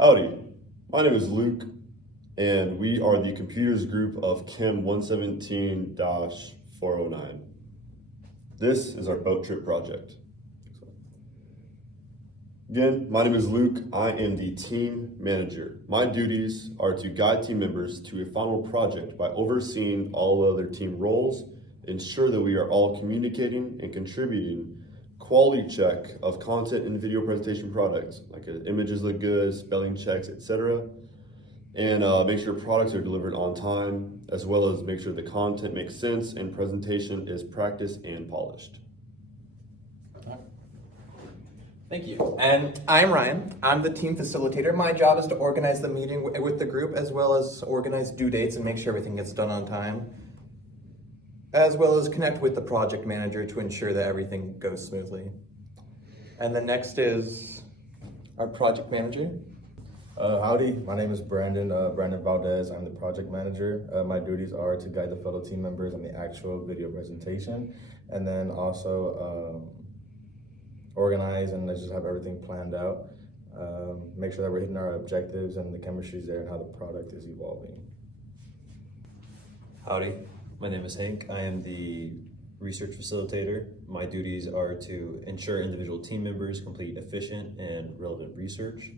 Howdy, my name is Luke, and we are the computers group of CHEM 117-409. This is our boat trip project. Again, my name is Luke. I am the team manager. My duties are to guide team members to a final project by overseeing all other team roles, ensure that we are all communicating and contributing, quality check of content and video presentation products, like images look good, spelling checks, etc. And make sure products are delivered on time, as well as make sure the content makes sense and presentation is practiced and polished. Thank you. And I'm Ryan. I'm the team facilitator. My job is to organize the meeting with the group, as well as organize due dates and make sure everything gets done on time, as well as connect with the project manager to ensure that everything goes smoothly. And the next is our project manager. Howdy, my name is Brandon Valdez. I'm the project manager. My duties are to guide the fellow team members on the actual video presentation, and then also organize and just have everything planned out. Make sure that we're hitting our objectives and the chemistry's there and how the product is evolving. Howdy, my name is Hank. I am the research facilitator. My duties are to ensure individual team members complete efficient and relevant research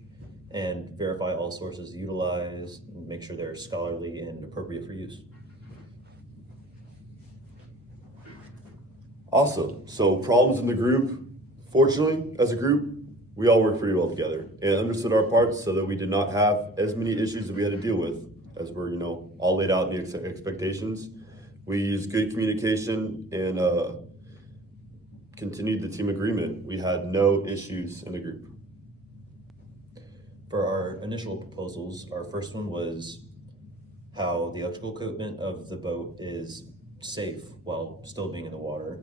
and verify all sources utilized and make sure they're scholarly and appropriate for use. Awesome. So problems in the group. Fortunately, as a group, we all worked pretty well together and understood our parts so that we did not have as many issues that we had to deal with as we're, all laid out in the expectations. We used good communication and continued the team agreement. We had no issues in the group. For our initial proposals, our first one was how the electrical equipment of the boat is safe while still being in the water.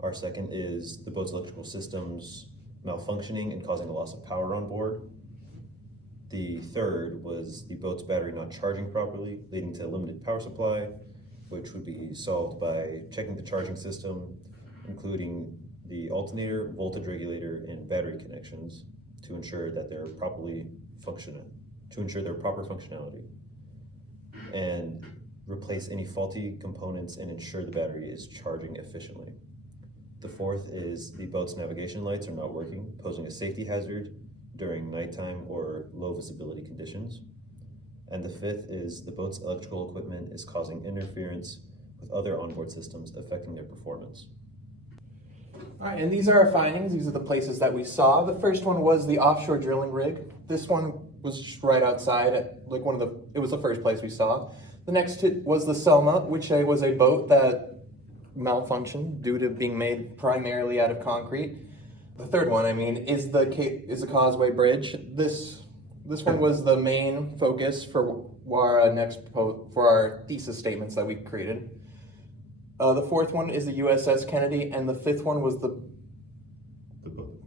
Our second is the boat's electrical systems malfunctioning and causing a loss of power on board. The third was the boat's battery not charging properly, leading to limited power supply, which would be solved by checking the charging system, including the alternator, voltage regulator, and battery connections to ensure that they're proper functionality, and replace any faulty components and ensure the battery is charging efficiently. The fourth is the boat's navigation lights are not working, posing a safety hazard during nighttime or low visibility conditions. And the fifth is the boat's electrical equipment is causing interference with other onboard systems, affecting their performance. All right, and these are our findings. These are the places that we saw. The first one was the offshore drilling rig. This one was just right outside at it was the first place we saw. The next was the Selma, which was a boat that malfunctioned due to being made primarily out of concrete. The third one, is the Causeway Bridge. This one was the main focus for our thesis statements that we created. The fourth one is the USS Kennedy, and the fifth one was the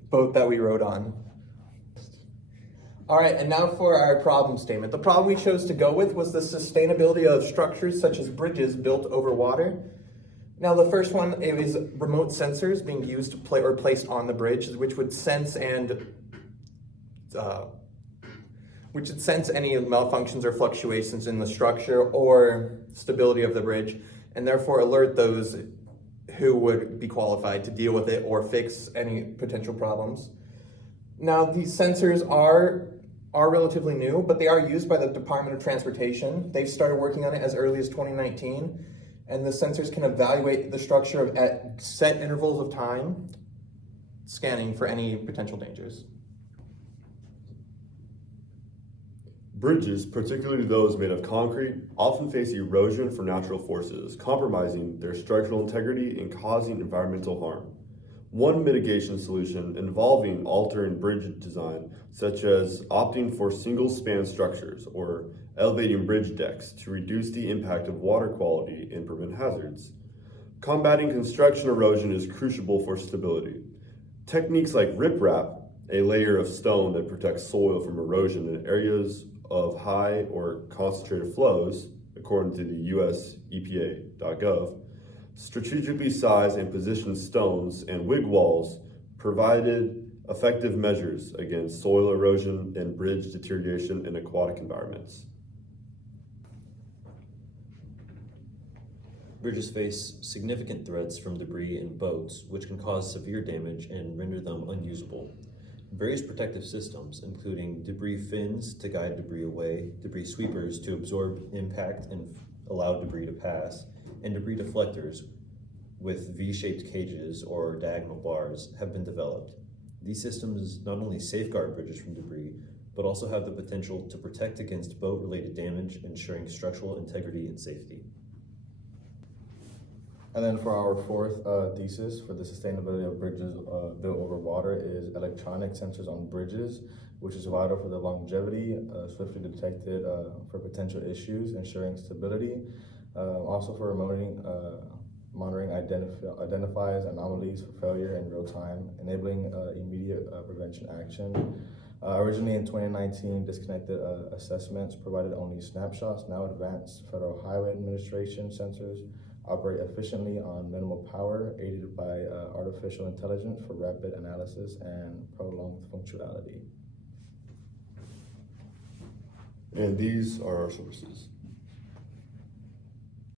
boat that we rode on. All right, and now for our problem statement. The problem we chose to go with was the sustainability of structures such as bridges built over water. Now, the first one is remote sensors being used to or placed on the bridge, which would sense any malfunctions or fluctuations in the structure or stability of the bridge, and therefore alert those who would be qualified to deal with it or fix any potential problems. Now, these sensors are relatively new, but they are used by the Department of Transportation. They've started working on it as early as 2019. And the sensors can evaluate the structure at set intervals of time, scanning for any potential dangers. Bridges, particularly those made of concrete, often face erosion from natural forces, compromising their structural integrity and causing environmental harm. One mitigation solution involving altering bridge design, such as opting for single-span structures or elevating bridge decks to reduce the impact of water quality and prevent hazards. Combating construction erosion is crucial for stability. Techniques like riprap, a layer of stone that protects soil from erosion in areas of high or concentrated flows, according to the US EPA.gov, strategically size and position stones and wig walls provided Effective measures against soil erosion and bridge deterioration in aquatic environments. Bridges face significant threats from debris and boats, which can cause severe damage and render them unusable. Various protective systems, including debris fins to guide debris away, debris sweepers to absorb impact and allow debris to pass, and debris deflectors with V-shaped cages or diagonal bars have been developed. These systems not only safeguard bridges from debris, but also have the potential to protect against boat-related damage, ensuring structural integrity and safety. And then for our fourth thesis for the sustainability of bridges built over water is electronic sensors on bridges, which is vital for the longevity, swiftly detected for potential issues, ensuring stability. Also for monitoring identifies anomalies for failure in real time, enabling immediate prevention action. Originally in 2019, disconnected assessments provided only snapshots. Now advanced Federal Highway Administration sensors operate efficiently on minimal power, aided by artificial intelligence for rapid analysis and prolonged functionality. And these are our sources.